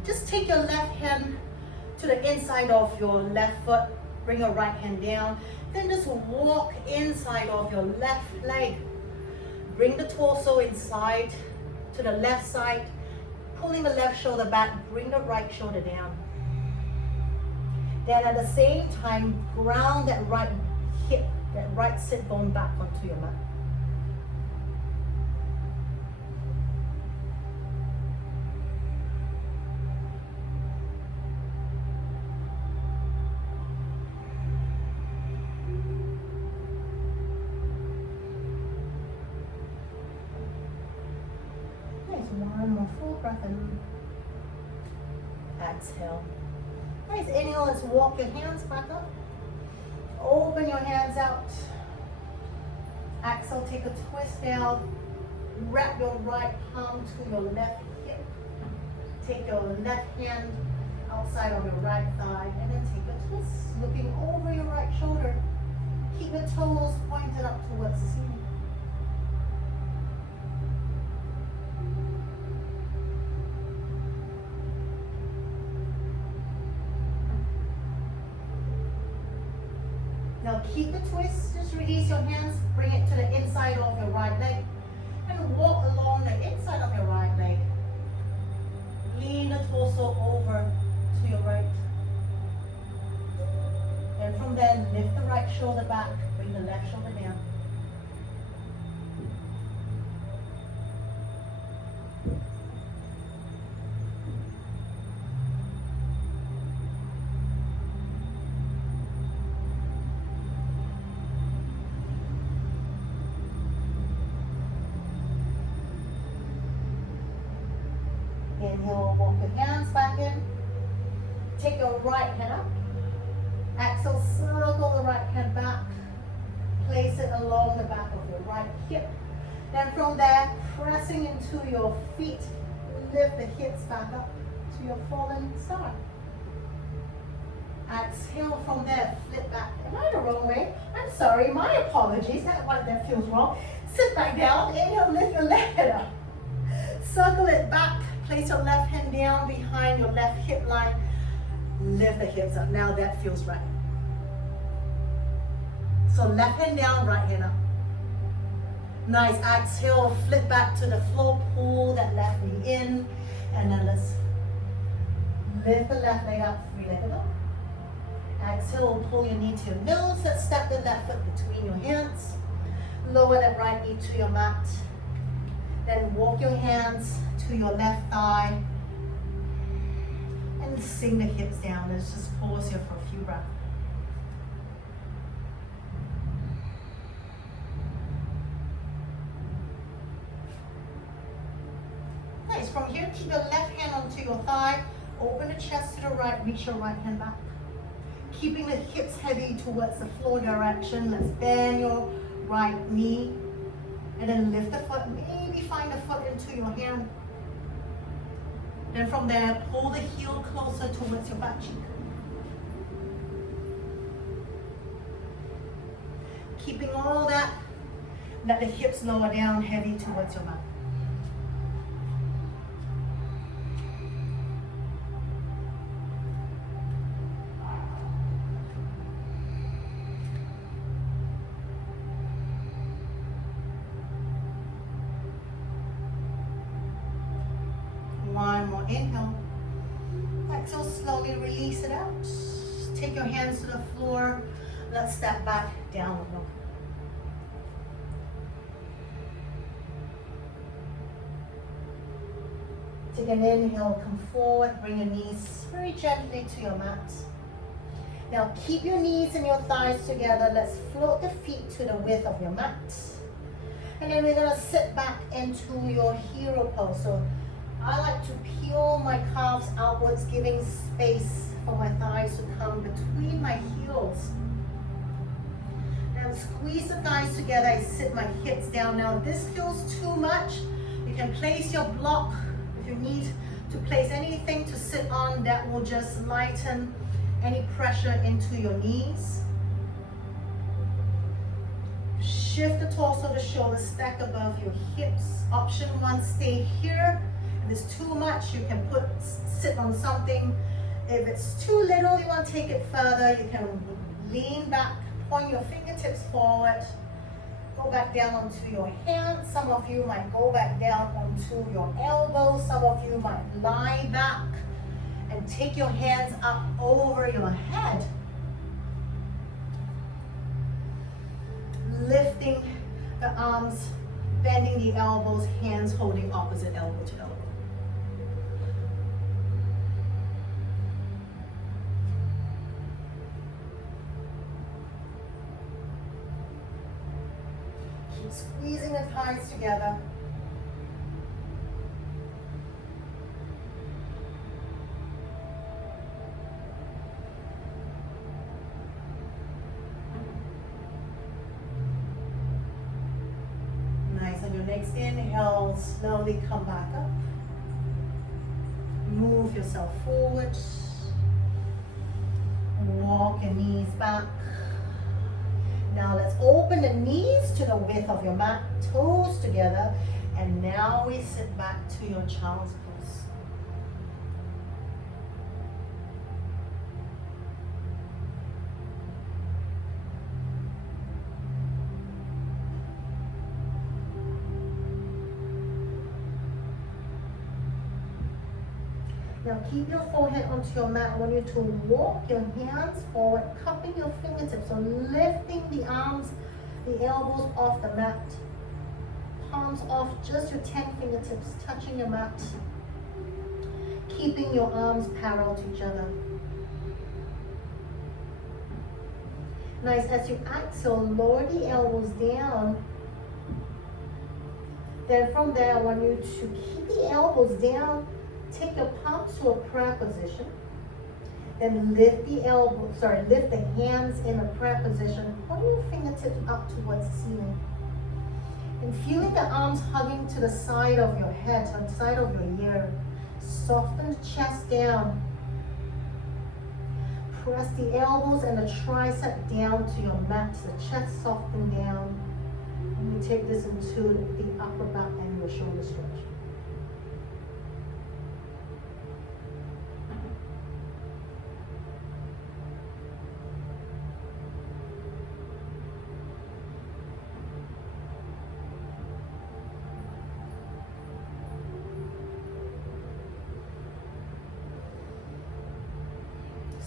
Just take your left hand to the inside of your left foot. Bring your right hand down. Then just walk inside of your left leg. Bring the torso inside to the left side. Pulling the left shoulder back. Bring the right shoulder down. Then at the same time, ground that right hip, that right sit bone back onto your mat. Nice, one more full breath in. Exhale. Nice, inhale, let's walk your hands back up. Open your hands out. Exhale, take a twist down. Wrap your right palm to your left hip. Take your left hand outside of your right thigh and then take a twist, looking over your right shoulder. Keep the toes pointed up towards the ceiling. Now keep the twist, just release your hands, bring it to the inside of your right leg and walk along the inside of your right leg. Lean the torso over to your right. And from there, lift the right shoulder back, bring the left shoulder down. Inhale, walk your hands back in. Take your right hand up. Exhale, circle the right hand back. Place it along the back of your right hip. Then from there, pressing into your feet, lift the hips back up to your fallen star. Exhale from there, flip back. Am I the wrong way? I'm sorry, my apologies. That feels wrong. Sit back down. Inhale, lift your left head up. Circle it back. Place your left hand down behind your left hip line. Lift the hips up. Now that feels right. So left hand down, right hand up. Nice. Exhale, flip back to the floor. Pull that left knee in. And then let's lift the left leg up, three-legged dog. Exhale, pull your knee to your nose. Let's step the left foot between your hands. Lower that right knee to your mat. Then walk your hands to your left thigh and sink the hips down. Let's just pause here for a few breaths. Nice. From here, keep your left hand onto your thigh. Open the chest to the right. Reach your right hand back. Keeping the hips heavy towards the floor direction. Let's bend your right knee. And then lift the foot. Maybe find the foot into your hand. Then from there, pull the heel closer towards your butt cheek. Keeping all that, let the hips lower down, heavy towards your butt. One more inhale. Exhale, slowly release it out. Take your hands to the floor. Let's step back, downward dog. Take an inhale, come forward, bring your knees very gently to your mat. Now keep your knees and your thighs together. Let's float the feet to the width of your mat. And then we're gonna sit back into your hero pose. So I like to peel my calves outwards, giving space for my thighs to come between my heels. Now squeeze the thighs together. I sit my hips down. Now if this feels too much, you can place your block. If you need to place anything to sit on, that will just lighten any pressure into your knees. Shift the torso, the shoulders stack above your hips. Option one, stay here. If it's too much, you can sit on something. If it's too little, you want to take it further, you can lean back, point your fingertips forward, go back down onto your hands. Some of you might go back down onto your elbows. Some of you might lie back And take your hands up over your head. Lifting the arms, bending the elbows, hands holding opposite elbow to elbow. Keep squeezing the thighs together. Nice. On your next inhale, slowly come back up. Move yourself forward. Walk your knees back. Now let's open the knees to the width of your mat, toes together, and now we sit back to your child's pose. Now keep your forehead onto your mat. I want you to walk your hands forward, cupping your fingertips, so lifting the arms, the elbows off the mat. Palms off, just your 10 fingertips touching your mat. Keeping your arms parallel to each other. Nice, as you exhale, lower the elbows down. Then from there, I want you to keep the elbows down. Take your palms to a prayer position. Then lift the hands in a prayer position. Hold your fingertips up towards the ceiling. And feeling the arms hugging to the side of your head, to the side of your ear. Soften the chest down. Press the elbows and the tricep down to your mat. The chest soften down. And we take this into the upper back and your shoulder stretch.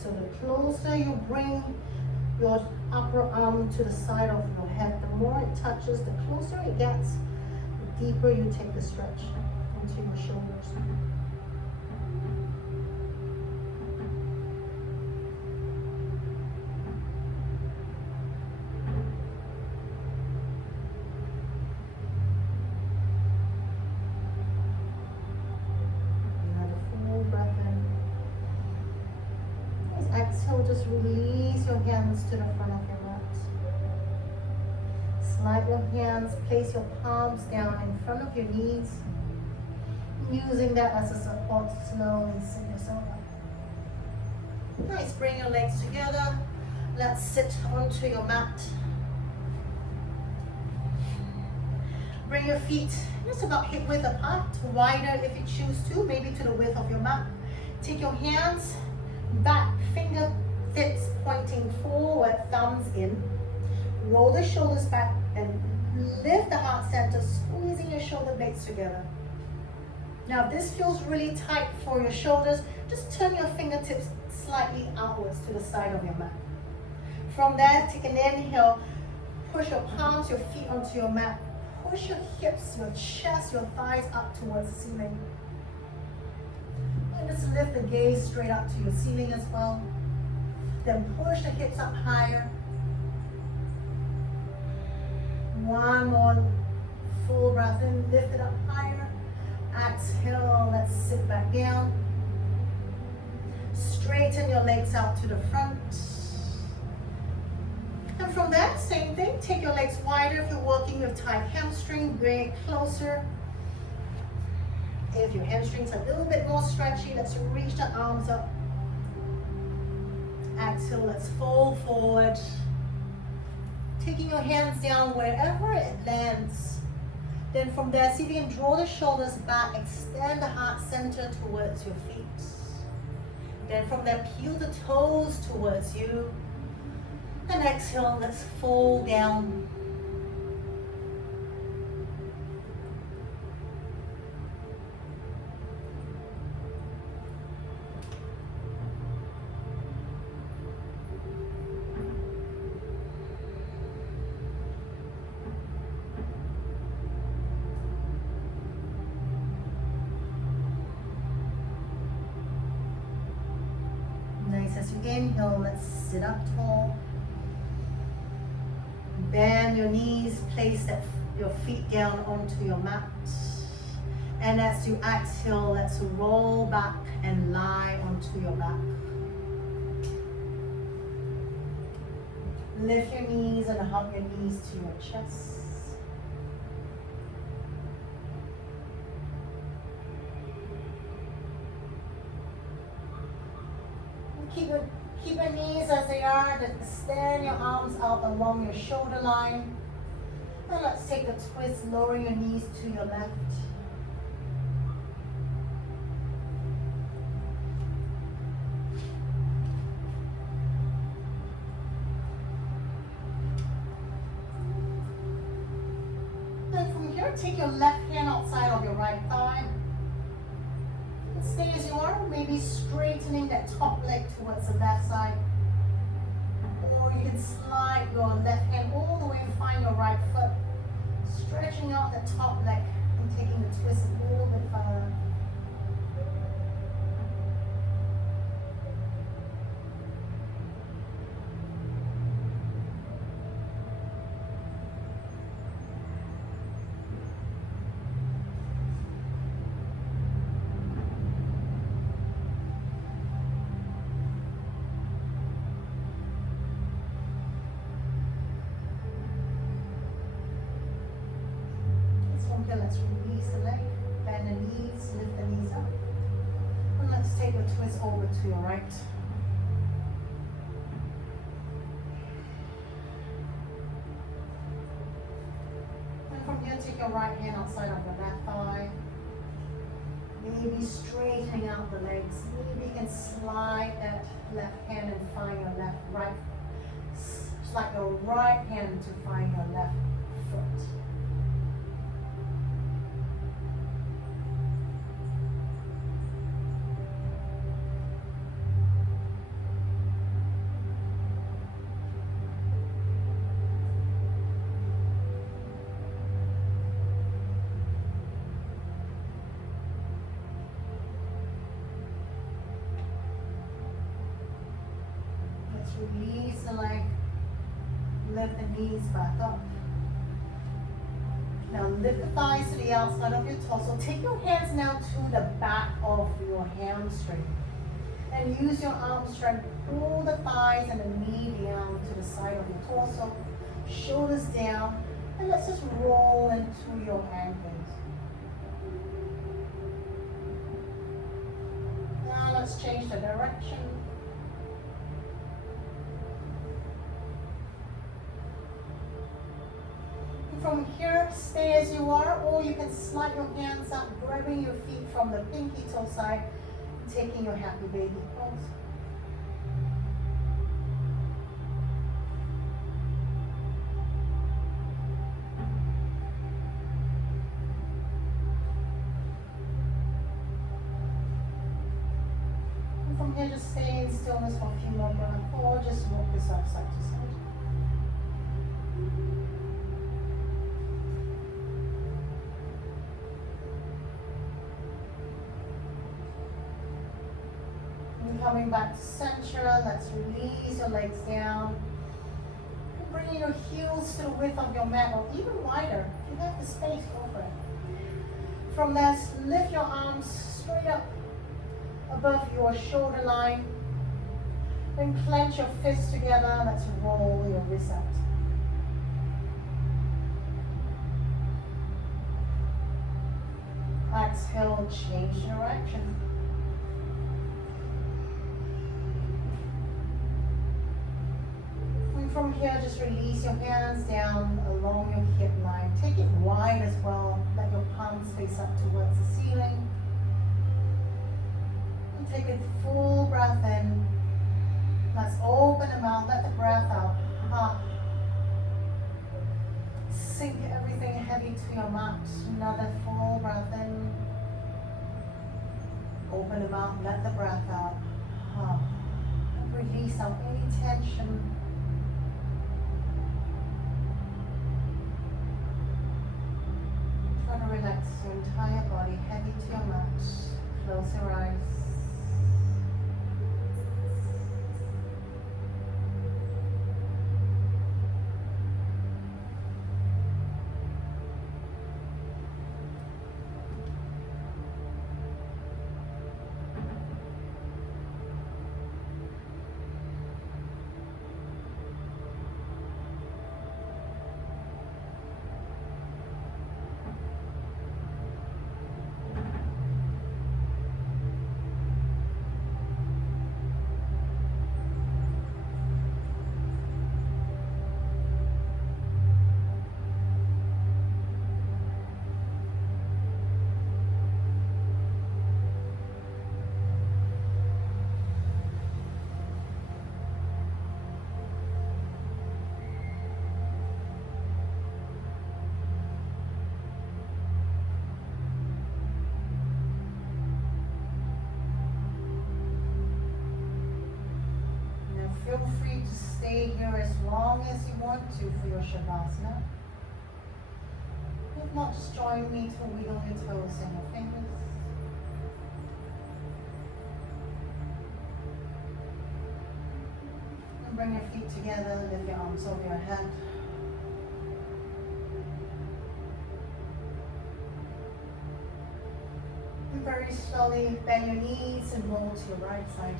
So the closer you bring your upper arm to the side of your head, the more it touches, the closer it gets, the deeper you take the stretch into your shoulders. Exhale, just release your hands to the front of your mat. Slide your hands, place your palms down in front of your knees. Using that as a support, slowly sit yourself up. Nice, bring your legs together. Let's sit onto your mat. Bring your feet just about hip width apart, wider if you choose to, maybe to the width of your mat. Take your hands back, fingertips pointing forward, thumbs in. Roll the shoulders back and lift the heart center, squeezing your shoulder blades together. Now if this feels really tight for your shoulders, just turn your fingertips slightly outwards to the side of your mat. From there, take an inhale, push your palms, your feet onto your mat. Push your hips, your chest, your thighs up towards the ceiling. And just lift the gaze straight up to your ceiling as well. Then push the hips up higher. One more full breath in, lift it up higher. Exhale, let's sit back down. Straighten your legs out to the front. And from there, same thing, take your legs wider. If you're working with tight hamstring, bring it closer. If your hamstrings are a little bit more stretchy, let's reach the arms up. Exhale, let's fold forward. Taking your hands down wherever it lands. Then from there, see if you can draw the shoulders back, extend the heart center towards your feet. Then from there, peel the toes towards you. And exhale, let's fold down. As you inhale, let's sit up tall. Bend your knees, place your feet down onto your mat. And as you exhale, let's roll back and lie onto your back. Lift your knees and hug your knees to your chest. Keep your knees as they are. Just extend your arms out along your shoulder line. And let's take a twist, lower your knees to your left. And from here, take your left hand outside of your right thigh. Stay as you are, maybe straightening that top leg towards the left side. Or you can slide your left hand all the way and find your right foot. Stretching out the top leg and taking the twist a little bit further. Let's release the leg, bend the knees, lift the knees up. And let's take a twist over to your right. And from here, take your right hand outside of your left thigh. Maybe straightening out the legs. Maybe you can slide that left hand and find your right. Slide your right hand to find your left foot. Release the leg, lift the knees back up. Now lift the thighs to the outside of your torso. Take your hands now to the back of your hamstring. And use your arm strength. Pull the thighs and the knee down to the side of your torso. Shoulders down. And let's just roll into your ankles. Now let's change the direction. From here, stay as you are, or you can slide your hands up, grabbing your feet from the pinky toe side, taking your happy baby pose. And from here, just stay in stillness for a few more breaths, or just walk this up side to side. Coming back to center, let's release your legs down. And bringing your heels to the width of your mat or even wider. If you have the space, go for it. From there, lift your arms straight up above your shoulder line. Then clench your fists together. Let's roll your wrists out. Exhale, change direction. From here, just release your hands down along your hip line. Take it wide as well. Let your palms face up towards the ceiling. And take a full breath in. Let's open the mouth. Let the breath out. Sink everything heavy to your mat. Another full breath in. Open the mouth. Let the breath out. And release out any tension. Try to relax your entire body, heavy to your mat. Close your eyes. feel free to stay here as long as you want to for your Shavasana. If not, just join me to wiggle your toes and your fingers. And bring your feet together, lift your arms over your head. And very slowly bend your knees and roll to your right side.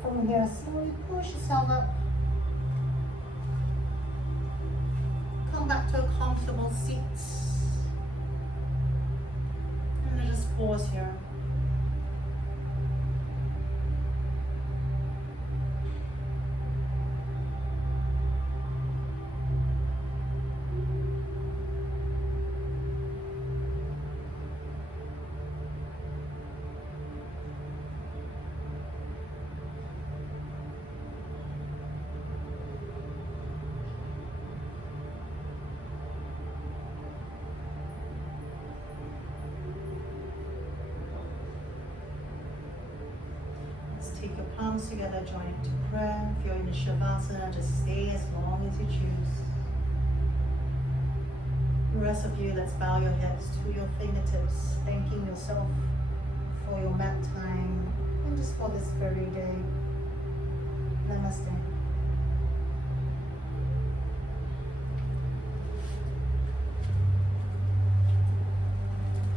From here, slowly push yourself up. Come back to a comfortable seat. And then just pause here. Take your palms together, join into prayer. If you're in the Shavasana, just stay as long as you choose. The rest of you, let's bow your heads to your fingertips, thanking yourself for your mat time and just for this very day. Namaste.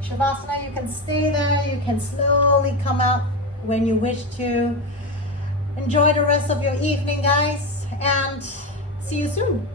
Shavasana, you can stay there, you can slowly come out when you wish to. Enjoy the rest of your evening, guys, and see you soon.